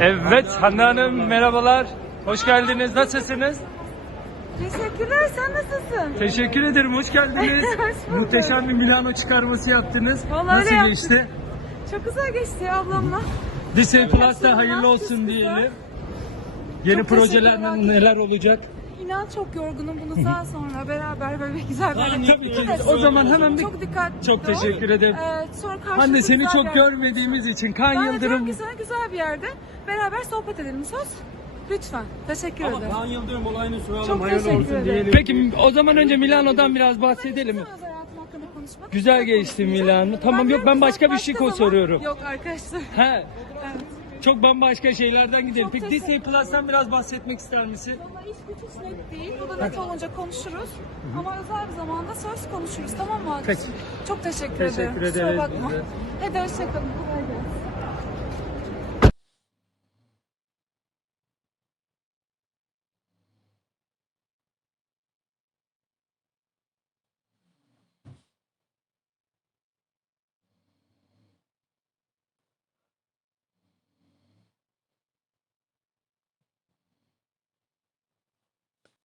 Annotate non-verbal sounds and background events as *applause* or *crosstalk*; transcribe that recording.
Evet Hande Hanım merhabalar. Hoş geldiniz. Nasılsınız? Teşekkürler. Sen nasılsın? Teşekkür ederim. Hoş geldiniz. *laughs* Hoş bulduk. Muhteşem bir Milano çıkarması yaptınız. Vallahi öyle Nasıl yaptık. geçti? Çok güzel geçti ya ablamla. Disney Plus'ta hayırlı olsun diyelim. Yeni Çok projeler teşekkürler. neler olacak? İnan çok yorgunum. Bunu daha *laughs* sonra beraber böyle güzel böyle. Tabii ki. Evet. O zaman hemen bir... Çok dikkatli. Çok ol. teşekkür ederim. Ee, sonra karşılıklı Hande seni güzel çok bir- görmediğimiz için Kan Ben de diyorum Yıldırım... ki sana güzel bir yerde beraber sohbet edelim. Söz. Lütfen. Teşekkür ederim. Kaan Yıldırım olayını soralım. Çok Hayırlı teşekkür olsun ederim. diyelim. Peki o zaman önce Milano'dan biraz bahsedelim mi? Özel hayatım hakkında konuşmak. Güzel geçti. Milano. Tamam, yok, ben başka bir şey soruyorum. Yok arkadaşlar. *laughs* He. Evet. Çok bambaşka şeylerden gidelim. Çok Peki teşekkür Disney Plus'tan biraz bahsetmek ister misin? Valla iş güç hiç net değil. Bu da net olunca konuşuruz. Ama özel bir zamanda söz konuşuruz. Tamam mı? Peki. Çok teşekkür, Teşekkür ederim. ederiz Kusura bakma. bize. Hadi hoşçakalın. Kolay gelsin.